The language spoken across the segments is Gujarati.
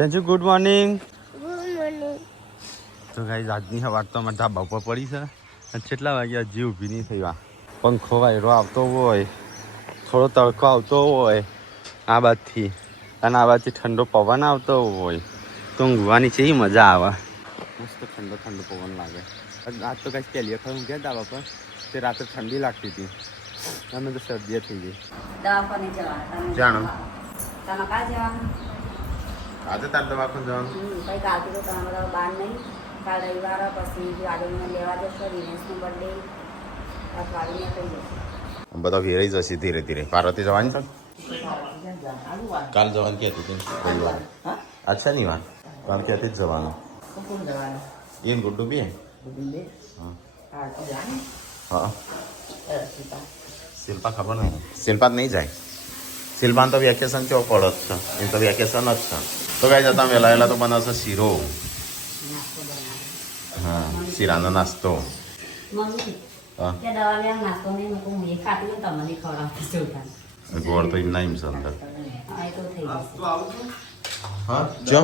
Sanju good morning. તો ગાઈઝ આજની સવાર તો અમારા ધાબા ઉપર પડી છે અને કેટલા વાગ્યા હજી ઊભી નહીં થઈ વા. પંખો વાયરો આવતો હોય, થોડો તડકો આવતો હોય આ બાજુથી અને આ બાજુથી ઠંડો પવન આવતો હોય તો ઊંઘવાની છે એ મજા આવે. મસ્ત ઠંડો ઠંડો પવન લાગે. આજ તો કાંઈ પહેલી વખત ઊંઘ્યા ધાબા પર તે રાત્રે ઠંડી લાગતી હતી અમે તો શરદી થઈ ગઈ. જાણો આજે તાર દવાખાને જવાનું કઈ કાલથી તો તમે બધા બહાર નહીં. કાલ રવિવાર પછી આગળને લેવા જશો. દિનેશનો બર્થડે અઠવાડિયે થઈ જશે. બધા વેરાઈ જશે ધીરે ધીરે. પાર્વતી જવાની છે કાલ જવાનું કહેતી હતી. અચ્છા નહીં વાત કાલ કહેતી જ જવાનું. એને ગુડ્ડુ બી હા શિલ્પા ખબર નહીં. શિલ્પા જ નહીં જાય. શિલ્પાને તો વેકેશન કેવો પડો જ છે. એ તો વેકેશન જ છે. તો કાંઈ જતા વહેલા વહેલા તો બનાવશે શીરો. હા શીરાનો નાસ્તો. ગોળ તો એમ ના એમ છે અંદર. હા ચો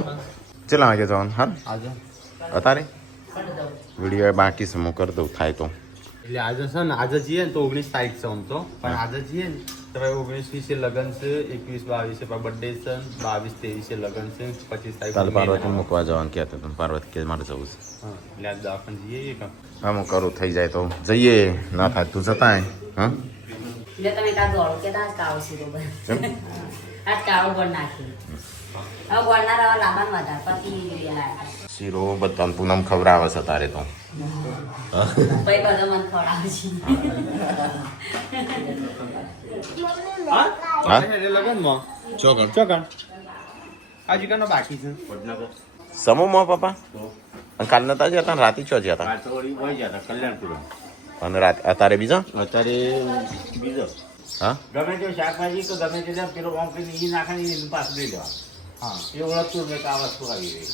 ચલા વાગે જવાનું. હા આજે અત્યારે વિડીયો બાકી છે હું કરી દઉં થાય તો. એટલે આજે છે ને આજે જઈએ ને તો 19 તારીખ છે આમ તો. પણ આજે જઈએ ને તો 19-20 લગ્ન છે, 21-22 બર્થડે છે, 22-23 લગ્ન છે, 25 તારીખ પાર્વતી મૂકવા જવાનું કહેતો હતો. પાર્વતી કે મારે જવું છે. હા એટલે આજે દવાખાને જઈએ કામ. હા હું કરું થઈ જાય તો જઈએ, ના થાય તું જતા. હા એટલે તમે કાં દોડો કે આજ કાળો સીધો બન આજ કાળો ગોળ નાખી. હવે ગોળના રવા લાંબા વધારે પતી ગયેલા શીરો બધા પૂનમ ખવડાવે છે તારે તો. ભાઈ બધા મને ખવડાવે છે. હા લગનમાં ચોકડ ચોકણ આજે કાનો બાકી છે સમૂહમાં પપ્પા અને કાલ નતા જતા ને રાતે ચો જતા કલ્યાણપુર અને રાત અત્યારે બીજા અત્યારે બીજો હા ગમે તે શાકભાજી કે ગમે તે પેલો આમ કરીને ઈ નાખવાની પાસ લઈ લેવા. હા એ ઓળખતું મેં આ વસ્તુ આવી ગઈ.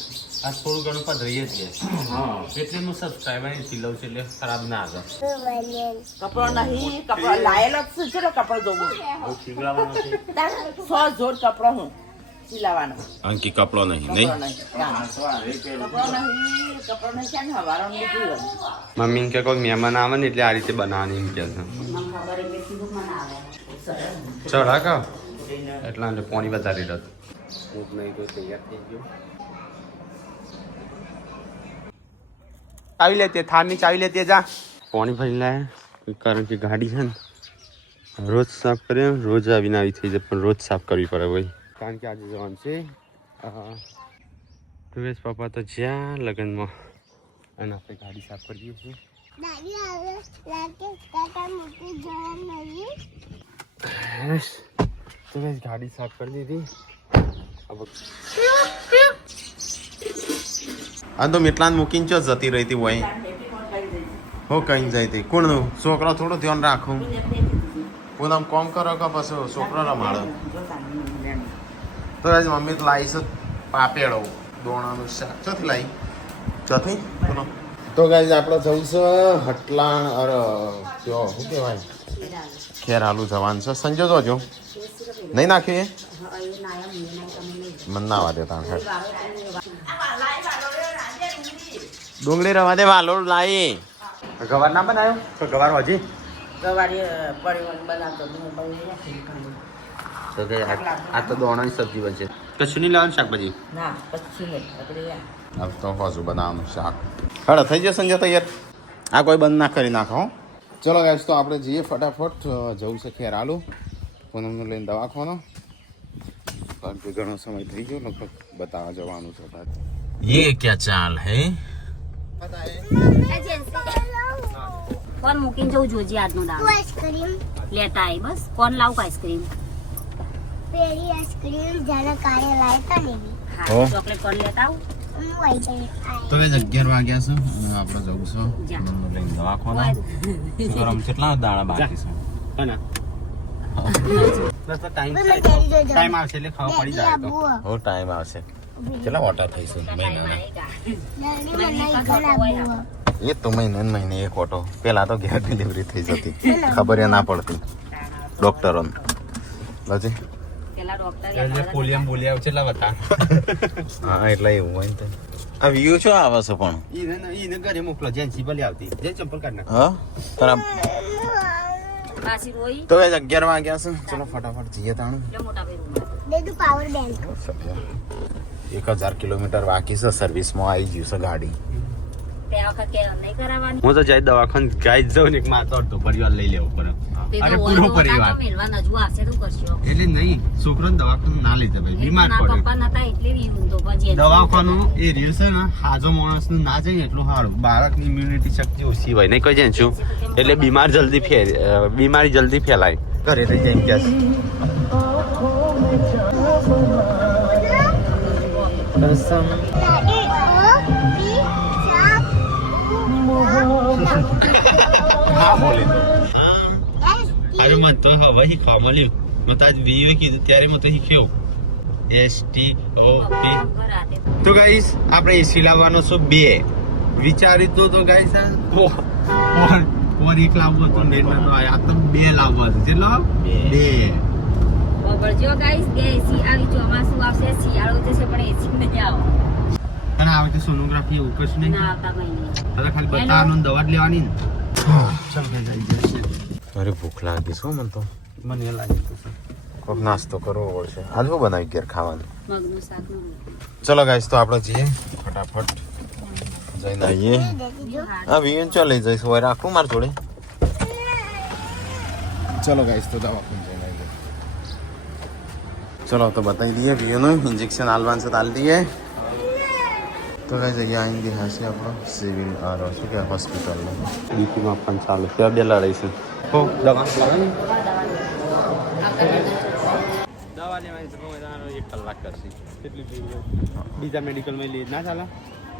આ થોડું ઘણું પણ રહીએ છીએ. હા એટલે હું સબસ્ક્રાઈબર સિલાવ છે એટલે ખરાબ ના આવે. કપડો નહીં, કપડો લાયેલો જ છે. ચલો કપડો જોવું બહુ શીગડાવાનો છે. 100 જોડ કપડો હું સિલાવાનો. અંકી કપડો નહીં કપડો નહીં ક્યાં હવારો નહીં જોયો. મમ્મી કે કોઈ મહેમાન આવે ને એટલે આ રીતે બનાવવાની એમ કે છે. મને ખબર એટલે સીધું મને આવે. ચડા કા એટલા એટલે પાણી વધારી રહ્યો. ઊંઘ નહીં તો તૈયાર થઈ ગયો. ચાવી લેતી થારની ચાવી લેતી જા. પાણી ભરી લાય કારણ કે ગાડી છે ને રોજ સાફ કરીએ રોજ આવીને આવી થઈ જાય પણ રોજ સાફ કરવી પડે ભાઈ. કારણ કે આજે જવાનું છે ધ્રુવેશ પપ્પા તો જ્યાં લગ્નમાં અને આપણે ગાડી સાફ કરીએ છીએ. ધ્રુવેશ ગાડી સાફ કરી દીધી. આ તો મીટલાન મૂકીને ચો જતી રહી હતી હોય હો કઈ જાય હતી કોણનું છોકરા થોડું ધ્યાન રાખું. પૂનમ કોમ કરો કે પછી છોકરો રમાડો. તો આજ મમ્મી તો લાવી છે પાપેડો દોણાનું શાક. ચોથી લાવી ચોથી પૂનમ. તો ગાઈઝ આપણે જવું છે હટલાણ અરે શું કહેવાય ખેર હાલું જવાનું છે. સંજો જોજો નહીં નાખીએ મને ના વાદે તાણ ડુંગળી રવા દે વાલોડ લાવી. ગવાર ના બનાવ્યો તો ગવાર હજી સવારે પરિવહન બનાવતો તો કે આ તો દોણાની સબ્જી બનશે. કશું નહીં લાવવાનું શાકભાજી ના પછી નહીં આપણે આ તો હજુ બનાવવાનું શાક. હા થઈ જશે સંજય તૈયાર. આ કોઈ બંધ ના કરી નાખો. ચલો ગાઈસ તો આપણે જઈએ ફટાફટ. જવું છે ખેર આલુ પૂનમને લઈને દવાખાનો કારણ કે ઘણો સમય થઈ ગયો લગભગ બતાવવા જવાનું છે. ये क्या चाल है કોણ મૂકીને જવું જોજે આજનો દાડો. આઈસ્ક્રીમ લેતા આવી બસ. કોણ લાવું આઈસ્ક્રીમ? પેરી આઈસ્ક્રીમ જાણે કાલે લાયતા ને હા ચોકલેટ કોણ લેતા આવું? હું આઈ ગઈ તો કે 11 વાગ્યા છે અને આપણે જવું છે પૂનમને લઈને દવાખાનો. ગરમ કેટલા દાડા બાકી છે ટાઈમ આવશે એટલે ખબર પડી જાય તો હો ટાઈમ આવશે. કેટલા ઓટા થઈશું મહિનાના એ તો મહિને એક ઓટો. પેલા તો ઘેર ડિલિવરી થઈ જતી ખબર ના પડતી ડોક્ટરોને. પછી પેલા ડોક્ટર પોલિયમ બોલ્યા કેટલા બતા હા એટલે એવું હોય ને તો. આ વ્યૂ શું આવે છે પણ ઈને ઘરે મોકલો જેન સિબલી આવતી જે ચંપલ કાઢ નાખ હા તારા પાછી રોઈ તો ગાઈસ 11 વાગ્યા છે. ચલો ફટાફટ જઈએ તાણું. એટલે મોટા ભાઈ દે દુ પાવર બેંક 1000 કિલોમીટર બાકી છે. સર્વિસમાં આવી ગયું છે ગાડી. તે વખત કે નહીં કરાવવાની હું તો જાય દવાખાન ગાઈ જાઉં ને એક માતો હતો પરિવાર લઈ લેવો પડે તે અરે તો પૂરો ઓય પરિવાર. તો મેલવા નજુ આવશે તો કરશો એટલે નહીં છોકરોને દવાખાનું ના લઈ જવાય બીમાર ના પડે પપ્પા નતા એટલે બી ઊંધો પછી દવાખાનું એ રીલ છે ને હાજો માણસનું ના જાય એટલું સારું બાળકની ઇમ્યુનિટી શક્તિ ઓછી હોય નહીં કહી જાય છું એટલે બીમારી જલ્દી ફેલાય ઘરે રહી જાય ક્યાં દાદી ઓ બી સાપ હા બોલે એસ અરે મત તો હવે શીખવા મળ્યું મેં તો આજ વીએ કીધું ત્યારે મેં તો શીખ્યો STOP તો ગાઈસ આપણે એસી લાવવાનો છે 2 વિચારી તો ગાઈસ એક લાવવો હતો નેટ માં તો આ તો 2 લાવવા છે કેટલો 2 બબડજો ગાઈસ કે એસી આવી ચોમાસું આવશે શિયાળો જશે પણ એસી નહીં આવે અને આ વખતે સોનોગ્રાફી એવું કશું નહીં ના આવતા મહિને હવે ખાલી બતાવવાનું ને દવા જ લેવાની ને ચાલ કે જઈ અરે ભૂખ લાગી છે હો મને તો. મને એ લાગે તો કોક નાસ્તો કરવો પડશે. આજ શું બનાવી ઘેર ખાવાનું? મગનું શાક નું ચલો ગાઈસ તો આપણે જઈએ ફટાફટ જઈને આવીએ. હા વીએન ચો લઈ જઈશ હોય રાખું માર જોડે. ચલો ગાઈસ તો દવાખાને જઈને આવીએ. ચલો તો બતાવી દઈએ વીએનું ઇન્જેક્શન આલવાનું છે તો આલી દઈએ. તો ગાઈસ અહીંયા આવીને ગયા છે આપણો સિવિલ શું કે હોસ્પિટલનો. બીપીમાં પણ ચાલુ ત્યાં 2 લડાઈ છે હો દવા દવા લેવાની તો 1 કલાક કરશે કેટલી બીજા મેડિકલમાં લઈ ના ચાલે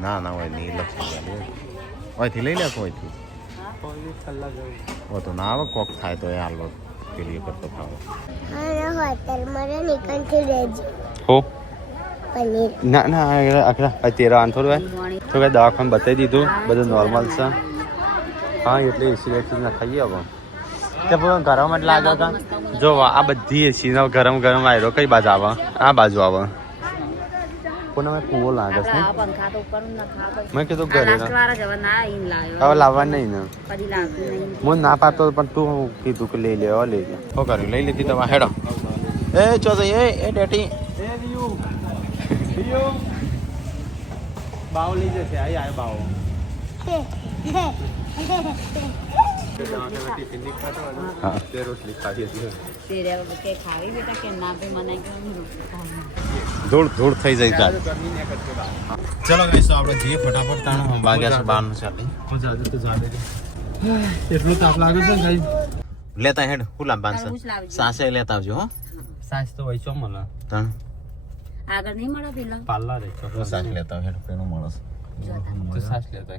ના ના હોય નહીં લખી જાય ઓયથી લઈ લે કોઈથી 1 કલાક હો તો ના આવે કોક થાય તો એ હાલવો પેલી કરતો ખાવો. અને હોટલ મારે નીકળતી રહેજો હો પનીર ના ના આખરા તેરા આન થોડું તો કઈ દવાખાને બતાવી દીધું બધું નોર્મલ છે હા એટલે એસી વેસી ના ખાઈએ હવે તે પણ ગરમ જ લાગે કા જો આ બધી એસી નો ગરમ આવ્યો કઈ બાજુ આવે આ બાજુ આવે કોને મેં કૂવો લાગે છે આ પંખા તો ઉપર નખા પછી મેં કીધું ઘરે લાસ્ટ વાળા જવા ના ઈન લાવ્યો હવે લાવવા નહીં ને કદી લાવતું નહીં હું ના પાતો પણ તું કીધું કે લઈ લેવા લઈ લે શું કર્યું લઈ લીધી દવા હેડો. એ ચો જઈએ એ ડેટી બાવ લઈ જશે આય બાવ હા રોટલી ખાધી હતી તેરે કે ખાવી બેટા કે ના ભાઈ મને કેવું રોટલી ખાવી ધૂળ થઈ જાય ચાલ. ચલો ગાઈસ તો આપણે જઈએ ફટાફટ તાણું વાગ્યા છે 12 ચાલી. હું જાજે તો જાડે એટલું તાપ લાગે છે ગાઈ લેતા હેડ હું લાંબાન તરબૂચ છે લાવજો. સાસે લેતા આવજો હો. સાસ તો હોય છો મને તણ આગળ નહીં મળે પેલા પાલ્લા રે હું સાસ લેતા હેડ પેનું મળસ. તો સાસ લેતો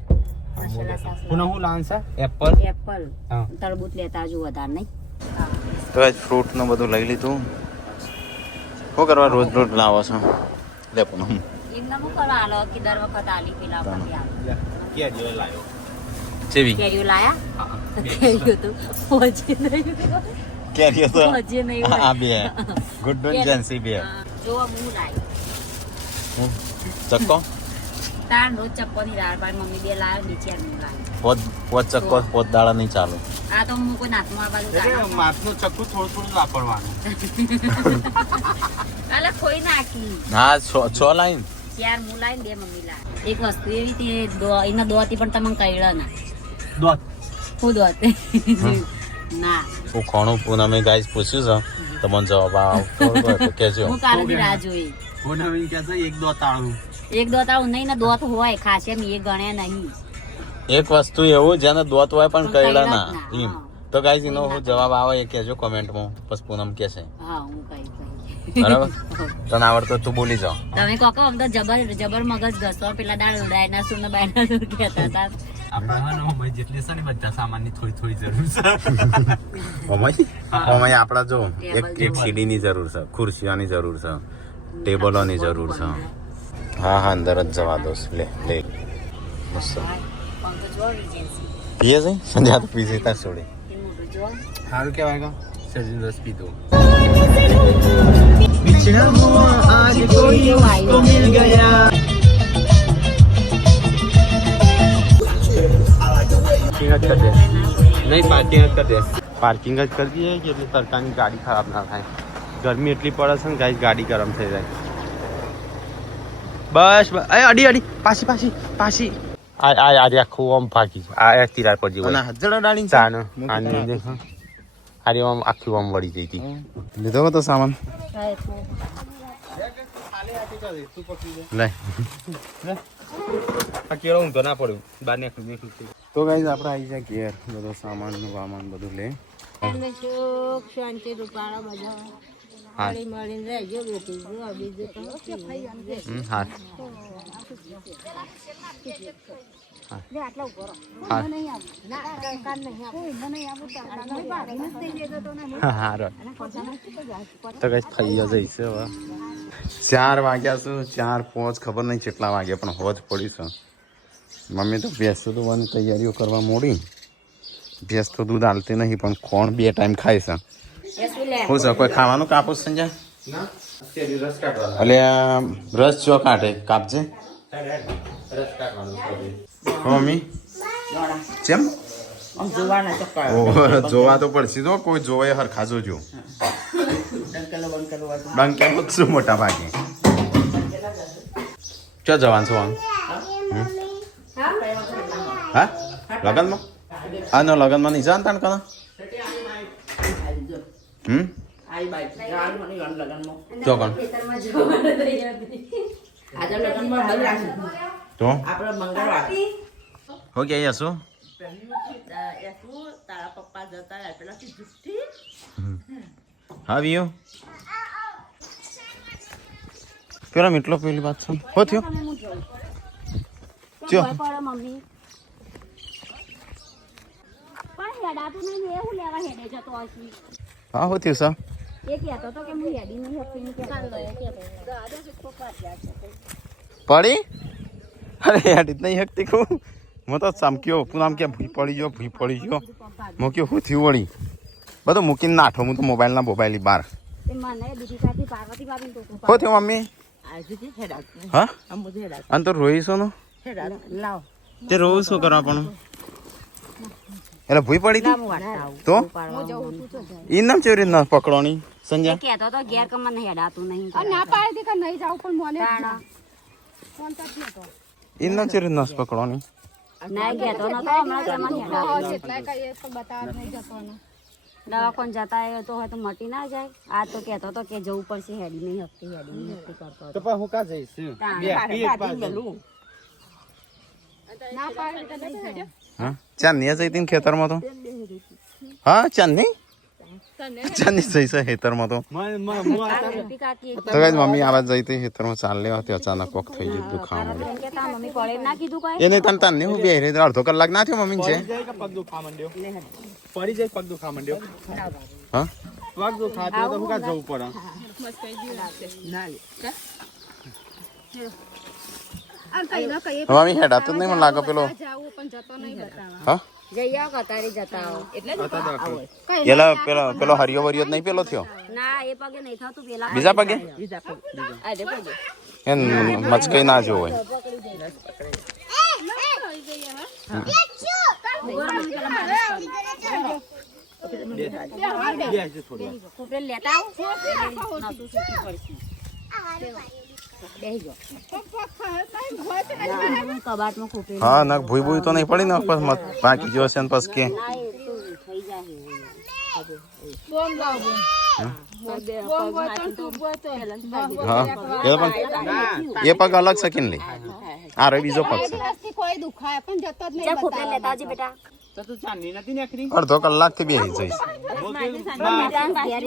મસાલા સાસ પુના હું લાવશે એપલ એપલ હા તરબૂચ લેતા આવજો વધારે નહીં તો આજ ફ્રૂટ નું બધું લઈ લીધું. શું કરવા રોજ લાવો છો લે પણ એમને હું કરવા આલો કે દર વખત આલી પેલા પરથી આલો કે જો લાયો ચેવી કેરીઓ લાયા કેરીઓ તો પહોંચી નહીં કેરીઓ તો પહોંચી નહીં હોય. આ બે ગુડ જેન્સી બે જો હું લાવી ચક્કો તાર રોજ ચપ્પોની દાળ પાડી મમ્મી 2 લાવ્યો નીચે હું લાવી પોત ચક્કો પોત દાડા નહીં ચાલુ. આ તો હું કોઈ નાથમાં આ બાજુ કાઢું. માથનું ચક્કુ થોડું વાપરવાનું કાલે ખોઈ નાખી હા છ લાઈન 4 હું લાવીને 2 મમ્મી લાવી એક વસ્તુ એવી તે એના દોતી પણ તમને કઈડા ના દોત હું દોતે ના હું કોણું પૂનમે ગાઈસ પૂછ્યું છે તમને જવાબ આવતો હોય તો કહેજો. હું કાલની રાહ જોઈ હું નવીન કહે છે એક દોત આળું એક દોતાળું નહીં ને દોત હોય ખાસે મેં એ ગણ્યા નહીં એક વસ્તુ એવું જેને દોત હોય પણ પણ કઈડા કઈડા ના જ ના, એમ હા. તો ગાઈસ એનો હું જવાબ આવે એ કહેજો કોમેન્ટમાં પછી પૂનમ કહેશે હા હું કઈ બરાબર. તને આવડતો તું બોલી જાઓ. તમે કોકો આમ તો જબર મગજ ઘસો પેલા દાળ ઉડાયના સુર ને બાયના સુર કહેતા હતા આપણે હા અમે જેટલી છે ને બધા સામાનની થોડી જરૂર છે ઓમાય આપડા જો એક સીડીની જરૂર છે, ખુરશીઓની જરૂર છે, ટેબલોની જરૂર છે. હા હા અંદર જ જવા દો લે લે મસ્ત આમ તો જો રીજન્સી પીએ છે સંધ્યા તો પી જતા છોડી. એ મોટું જો સારું કહેવાય કે સર્જન રસ પીતો बिछड़ा हुआ आज कोई उसको मिल गया પાર્કિંગ જ કરી દે નહીં પાર્કિંગ જ કરી દે પાર્કિંગ જ કરી દઈએ કે એટલે સરકારની ગાડી ખરાબ ના થાય ગરમી એટલી પડે છે ને ગાઈ ગાડી ગરમ થઈ જાય બસ એ અડી અડી પાછી આ આખું આમ ભાગી આ તિરાડ પર જેવું હજડા ડાળી ચાનો આની દેખો આરે આમ આખી આમ વળી ગઈ હતી લીધો તો સામાન લે આ કેળો ઊંધો ના પડ્યું બાર ને તો ગાઈઝ આપણે આવી જાય ઘેર બધો સામાન વામાન બધું લે સુખ શાંતિ રૂપાળા બધા હા મળીને રહેજો બેટી જો બીજું તો હા હા તો કઈ ખાઈ જઈશ હવે 4 વાગ્યા છે 4-5 ખબર નહીં કેટલા વાગ્યા પણ હોજ પડી છે મમ્મી તો ભેંસ તો વાની તૈયારીઓ કરવા મોડી ભેંસ તો દૂધ આલતી નહીં પણ કોણ 2 ટાઈમ ખાય છે હું છે કોઈ ખાવાનું કાપો સંજય એટલે રસ જો કાઢે કાપજે મમ્મી ચેમ આમ જોવાના ચક્કર જોવા તો પડશે તો કોઈ જોવાય હરખા જોજો ડંકેલો શું મોટા ભાગે ક્યાં જવાનું છું હા લગનમાં હા નો લગનમાં નહીં જાણ તાણ કના આઈ બાઈ જાણ મને ગણ લગનમાં જો કોણ ખેતરમાં જવાનું તૈયારી આજે લગનમાં હલ રાખી તો આપણે મંગળવાર હો કે અહીંયા શું તારા પપ્પા જતા રહ્યા પેલાથી જુઠ્ઠી હા વિયો પેલા મીટલો પેલી વાત છે હો થયો ચો મમ્મી પણ હેડાતું નહીં એવું લેવા હેડે જતો હશે હા હો થયું સર એ કહેતો તો કે હું હેડી નહીં હતી પડી અરે યાર નહીં હકતી કહું હું તો ચમક્યો પૂનામ કે ભૂઈ પડી ગયો મૂક્યો હું થયું વળી બધું મૂકીને નાઠો હું તો મોબાઈલ બહાર મને બીજી સાથે પાર્વતી બાબી તો હો થયું મમ્મી આજે હેડાત હા આમ બધું હેડાત અને તો રોઈશું નો હેડાત લાવ તે રોવું શું કરવા પણ એટલે ભૂઈ પડી હતી તો ઈ નામ કેવી રીતના પકડવાની સંજય કહેતો તો ઘેર કમર હેડાતું નહીં ના પાડતી કે નહીં જાવ પણ મને ઈ નામ કેવી રીતના પકડવાની ના કહેતો નતો હમણાં કમર હેડાતું દવાખાન જતા એ તો હોય તો મટી ના જાય આ તો કહેતો તો કે જવું પડશે હેડી નહીં હકતી કરતો તો પણ હું કા જઈશ ના પાડતી કે નહીં જાવ હા ચાંદની જઈ હતી ખેતરમાં તો હા ચાંદની જઈ છે ખેતરમાં તો તો કઈ મમ્મી આવાજ જઈ હતી ખેતરમાં ચાલ લેવા તે અચાનક કોક થઈ ગયું તું ખાવા મમ્મી કોળે ના કીધું કઈ એને તને હું બે અડધો કલાક ના થયો મમ્મી છે પગ દુખા માંડ્યો હા પગ દુખાતો તો હું કા જવું પડે મમ્મી હેડા તો નહીં મને લાગે પેલો હા જઈ આવો કતારી જતા આવો એટલે પેલો હરિયો વરિયો નહીં પેલો થયો ના એ પગે નહીં થતું પેલા બીજા પગે આજે પગે એ મચકઈ ના જો હોય ખોપરેલ લેતા આવો નતું સુકી પડશે કબાટમાં ખોપરેલ હા ના ભૂઈ તો નહીં પડી ને પછી બાકી જો છે ને પછી કે ના એ તો થઈ જાય હા એ પગ અલગ છે કિન લે આ રે બીજો પગ છે કોઈ દુખાય પણ જતો જ જા ખોપરેલ લેતા આવજે બેટા તો ચાંદની નથી નીકળી અડધો કલાક થી બેસી જઈશ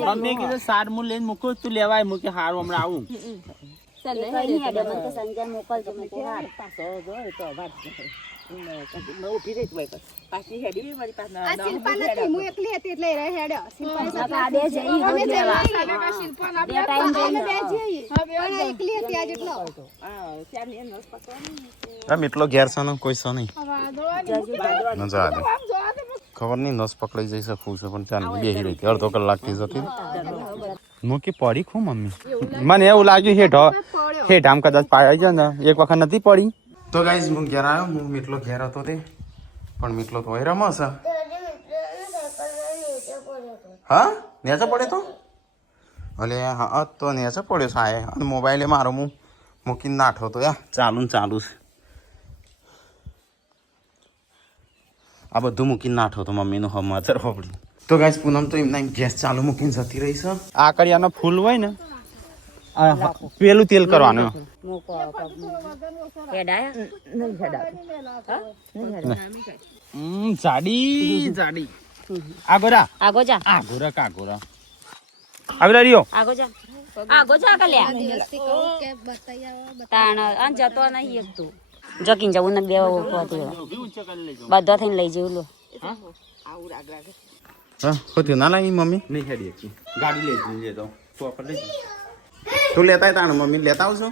મમ્મી કીધું સાર હું લઈને મૂકું તું લેવાય મૂકે હારું હમણાં આવું ઉભી રહી પાછી હેડી મારી પાસે હું એકલી હતી એટલે હેડ્યો એકલી હતી આજ એટલો મીટલો ઘેર છે ને કોઈ છે નહીં મજા આવે ખબર નહીં નસ પકડાઈ જઈ શકું છું પણ ચાંદની બેસી રહી હતી અડધો કલાક થી જતી મૂકી પડી ખું મમ્મી મને એવું લાગ્યું હેઠ આમ કદાચ પાડી જાય ને એક વખત નથી પડી. તો ગાઈઝ હું ઘેર આવ્યો, હું મીટલો ઘેર હતો તે પણ મીટલો તો રમસ. હા નેચે પડે તો અલે હા તો નેચે પડ્યો સાહેબ અને મોબાઈલે મારો હું મૂકીને નાઠો તો યાર ચાલુ ને ચાલુ છે. આ બધું મૂકીને નાઠો તો મમ્મીનું સમાચાર હોબળ્યું. તો ગાઈઝ પૂનમ તો એમના ગેસ ચાલુ મૂકીને જતી રહી છે. આકડિયાનો ફૂલ હોય ને પેલું તેલ કરવાનું. જાડી જાડી આગોરા આગો જા આગોરા કાગોરા આગોરા રહ્યો આગો જા આગો જા કલ્યા તાણ અન જતો નહીં એક તું જકીન જવું ને બે પોતી બધા થઈને લઈ જેવું લો. હા હોતી ના લાગી મમ્મી નહીં હેડી હતી ગાડી લઈ જઈએ તો પર લઈ જઈએ. તું લેતા તાણ મમ્મી લેતા આવશો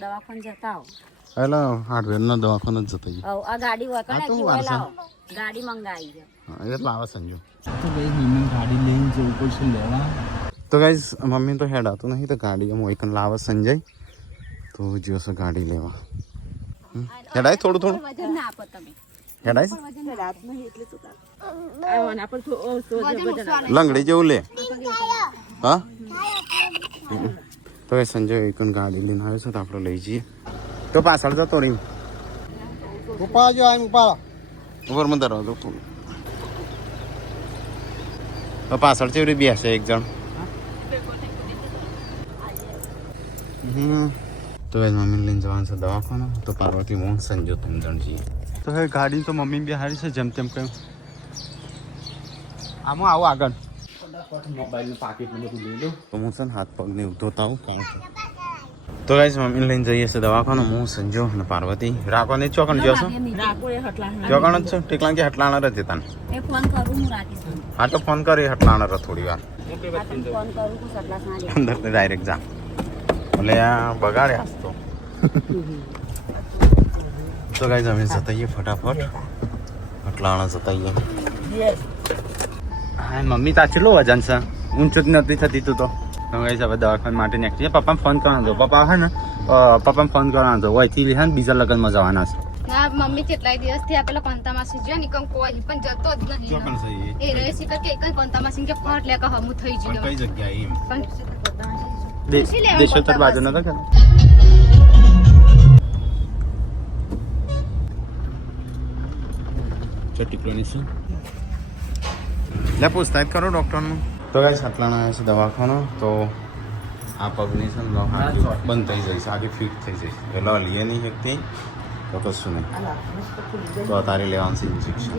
દવાખાને જતા આવો. હેલો હાર્ડવેરના દવાખાને જ જતા હવ આ ગાડી હોય કણે કી હોય લાવો ગાડી મંગાવી છે. એટલે આવે સંજો. તો ભાઈ મમ્મી ગાડી લઈને જવું પડશે લેવા. તો ગાઈઝ મમ્મી તો હેડાતું નહીં તો ગાડી મોઈકન લાવે સંજય તો જોશે ગાડી લેવા. હેડાય થોડું થોડું વજન ના આપો તમે હેડાય રાત નહીં એટલે તો આવવાના પર લંગડી જેવું લે. હા તો એ સંજય એકન ગાડી લઈને આવ્યો છે તો આપણે લઈ જઈએ. તો પાછળ જતો રહી ઉપા જો આમ ઉપા ઉપર માં દરવાજો ખોલો. તો પાછળ ચેવડી બેસે એક જણ. તો એ મમ્મી લઈને જવાનું છે દવાખાનું. તો પાર્વતી હું સંજો ત્રણ જણ જઈએ. તો હવે ગાડી તો મમ્મી બિહારી છે જેમ તેમ કહ્યું. આમાં આવો આગળ મોબાઈલનું પાકીટ ને બધું લઈ લો. તો હું છે ને હાથ પગ ને ધોતા આવું કામ છે. તો ગાઈસ મમ્મીને લઈને જઈએ છીએ દવાખાનું. હું સંજો અને પાર્વતી રાખવાની ચોકણ જશો ચોકણ જ છો ટેકલા કે હટલાણા જ હતા. એ ફોન કરું હું રાખીશ. હા તો ફોન કરી હટલાણા રહો થોડી વાર ફોન કરું હું સટલા સાંજે અંદર ડાયરેક્ટ જા એટલે આ બગાડે આજ તો ગાઈસ અમે જતાઈએ ફટાફટ હટલાણા જતાઈએ. હા મમ્મી તા કેટલું વજન છે ઊંચું જ નથી થતી તું તો. હવે દવાખાના માટે નીકળીએ. પપ્પાને ફોન કરવાનો પપ્પા હે ને પપ્પાને ફોન કરવાનો હોયથી હે ને બીજા લગ્નમાં જવાના છે. ના મમ્મી કેટલાય દિવસથી આ પેલા કોંતામાસી જો ને કોઈ પણ જતો જ નહીં ચોકણ સહી એ રહે છે કે કઈ કોંતામાસી કે ફટ લે કે હમું થઈ પણ ગયું કઈ જગ્યાએ એમ પણ દેશોત્તર બાજુ નતો કે ચટીકલોની શું લે પૂછતાછ કરો ડૉક્ટરનું. તો ગાઈસ હટલાણા આવ્યા છે દવાખાનો. તો આ પગની છે ને હાથી બંધ થઈ જઈશ આખી ફિટ થઈ જઈશ એટલે લઈએ નહીં શકતી તો કશું નહીં. તો તારે લેવાનું છે ઇન્જેક્શન.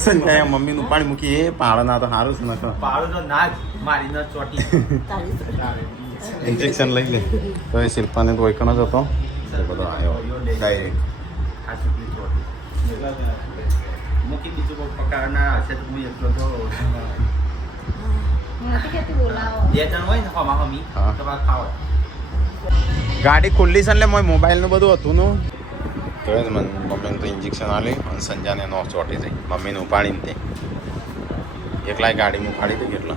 સંજય મમ્મીનું પાણી મૂકી એ પાડના તો સારું છે નખો ઇન્જેક્શન લઈ લે. તો એ શિલ્પાને તો ઓઈકણ જ હતો તો બધો આવ્યો ડાયરેક્ટ. મૂકી બીજું કોઈ પકાડના હશે તો હું એકલો તો નથી કેતી બોલાવો બે જણ હોય ને હમા હમી હા. તમારે ખાવા ગાડી ખુલ્લી છે એટલે મોબાઈલનું બધું હતું નું તો એ મમ્મીને તો ઇન્જેક્શન આલી અને સંજાને નો ચોટી જાય મમ્મીને ઉપાડીને તે એકલાય ગાડી ઉપાડી દઈ એટલો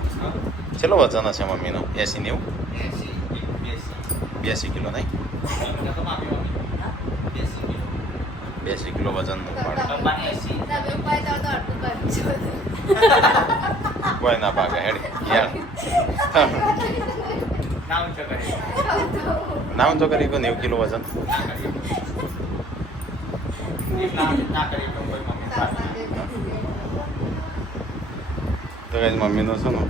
ચલો વજન હશે મમ્મીનું 80-90 82 કિલો નહીં 82 કિલો વજન ઉપાડે કોઈ ના ભાગે હેડ યાર ના ઊંચો કરી 90 કિલો વજન તો કઈ મમ્મીનો છે ને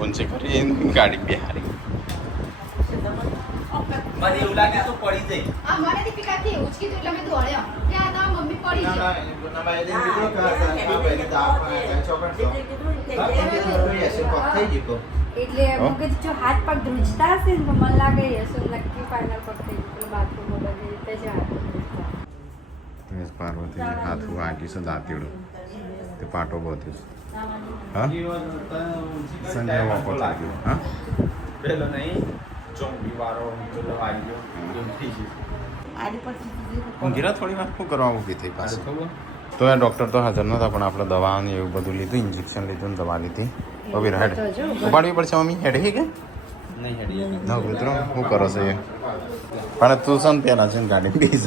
ઊંચી કરી ગાડી બિહારી મને એવું લાગે તો પડી જાય અમારે દીપિકાથી એવું જ કીધું એટલે મેં દોડ્યો ત્યાં તો મમ્મી પડી એટલે મુકે જો હાથ પગ ધ્રુજતા હશે ને તો મને લાગે હશે નક્કી ફાઇનલ પગ થઈ ગયું બાથરૂમ વગર રીતે જ હાથ ધ્રુજતા. પાર્વતી હાથ વાગી છે દાંતીડું તે પાટો બોધ્યું હા સંજય વાપો થઈ ગયો હા પેલો નહીં ચોંબી વાળો પેલો આવી ગયો એમ થઈ ગયું ઊંઘીરા થોડી વાર શું કરવા ઊભી થઈ પાછી તો એ ડૉક્ટર તો હાજર નહોતા પણ આપણે દવા ને એવું બધું લીધું ઇન્જેક્શન લીધું ને દવા લીધી હવે હેડ ઉપાડવી પડશે મમ્મી હેડ હે કે નહીં હેડી ના મિત્રો શું કરો છો એ પણ તું છે ને પેલા છે ને ગાડી બેસ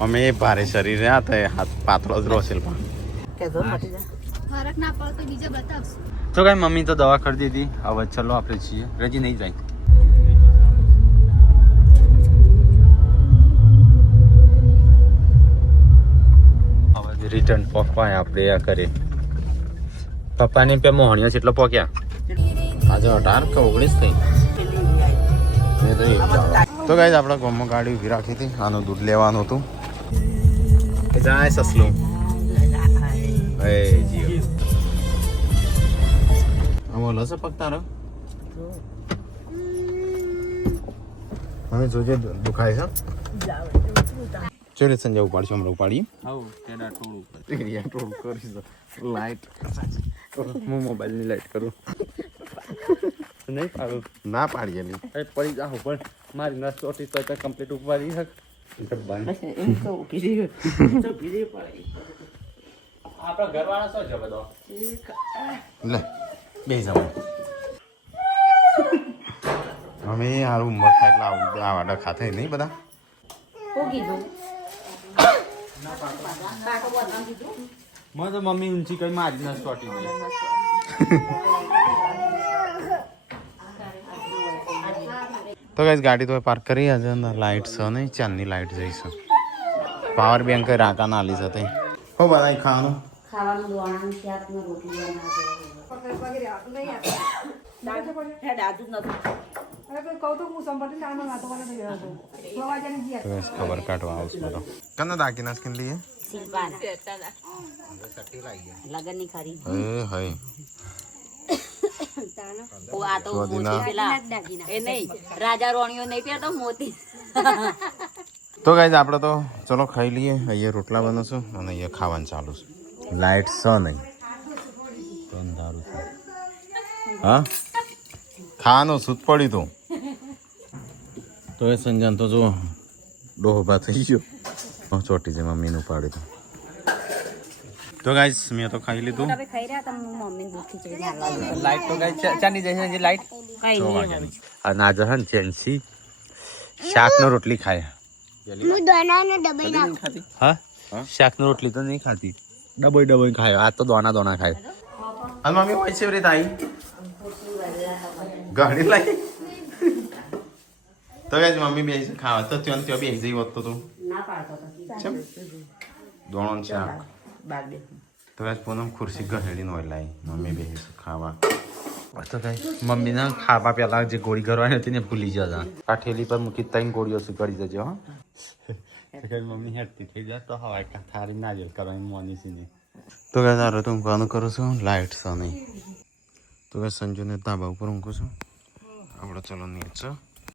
અમે એ ભારે શરીરે હતા એ હાથ પાતળો જ રોસેલ પણ ફરક ના પડે તો બીજા બતાવશું. તો કઈ મમ્મી તો દવા કરી દીધી હવે ચલો આપણે છીએ રજી નહીં જાય હવે રિટર્ન પપ્પા આપણે આ કરે પપ્પાની પે મોહણીઓ કેટલો પોક્યા આજે 18 કે 19 થઈ તો ગાઈઝ આપણા ગામમાં ગાડી ઊભી રાખી હતી આનું દૂધ લેવાનું હતું એ જાય સસલું એ જીઓ આમ ઓલો છે પગ તારો હવે જોજે દુખાય છે ચલે સંજય ઉપાડશું હમણાં ઉપાડીએ થોડું કરીશ લાઈટ હું મોબાઈલની લાઈટ કરું નહીં પાડું ના પાડીએ નહીં પડી જાઓ પણ મારી નસ ચોટી તો કમ્પ્લીટ ઉપાડી શક આપણા ઘરવાળા શું છે બધો લે બે જવા અમે હારું ઉંમર થાય એટલે આ વાડા ખાતા નહીં બધા શું કીધું મને તો મમ્મી ઊંચી કઈ મારી નસ ચોટી ગઈ તો ગાઈસ ગાડી તો પાર્ક કરી આજે લાઈટ છે નહીં ચાંદની લાઈટ જઈશું પાવર બેંક રાકા ના આલી છે હો બનાવી ખાવાનું ખાવાનું દોણાનું શાક ને રોટલી બનાવજો. ખબર કાઢવા આવશે બધો કને દાગીના સ્કીન લઈએ લગનની ખરી એ હઈ આ તો મોતી પેલા એ નહીં રાજા રોણીઓ નહીં પહેરતો મોતી તો ગાઈસ આપણે તો ચલો ખાઈ લઈએ અહીંયા રોટલા બનાવશું અને અહીંયા ખાવાનું ચાલુ છે લાઈટ છે નહીં તો અંધારું છે હા ખાવાનું સૂત પડ્યું તું તો એ સંજાન તો જો ડોહબા થઈ ગયો ચોટી છે મમ્મીનું પાડ્યું હતું તો ગાઈસ મેં તો ખાઈ લીધું તમે ખાઈ રહ્યા તમે મમ્મી દૂધ ખીચડી હાલવા લાઈટ તો ગઈ ચાંદી જાય છે લાઈટ કઈ 6 નહીં વાગ્યાની અને આજે હે ને જેન્સી શાકનો રોટલી ખાય હું દોનાનો ડબ્બી નાખું હા શાકનો રોટલી તો નહીં ખાતી ડબોઈ ખાય આ તો દોણા ખાય અને મમ્મી હોય છે રીત આવી ગાડી લાવી તો ગાઈસ મમ્મી બે ખાવા તો ત્યાં બે જઈ હોત તો તું ના પાડતો તો દોણો ને શાક તો ગાઈસ પૂનમ ખુરશી ગહેડી નો લાવી મમ્મી બે ખાવા તો કઈ મમ્મી ના ખાવા પેલા જે ગોળી કરવાની હતી ને ભૂલી જતા આ ઠેલી પર મૂકી 3 ગોળીઓ કરી દેજો હા મમ્મી હેઠતી થઈ જાય તો હવાય થારી નારિયેલ કરવાની મોની સીની તો ગાઈસ આ તો હું કાનું કરું છું લાઈટ છે નહીં તો ગાઈસ સંજુને ધાબા ઉપર ઊંઘું છું આપણે ચલો નીચે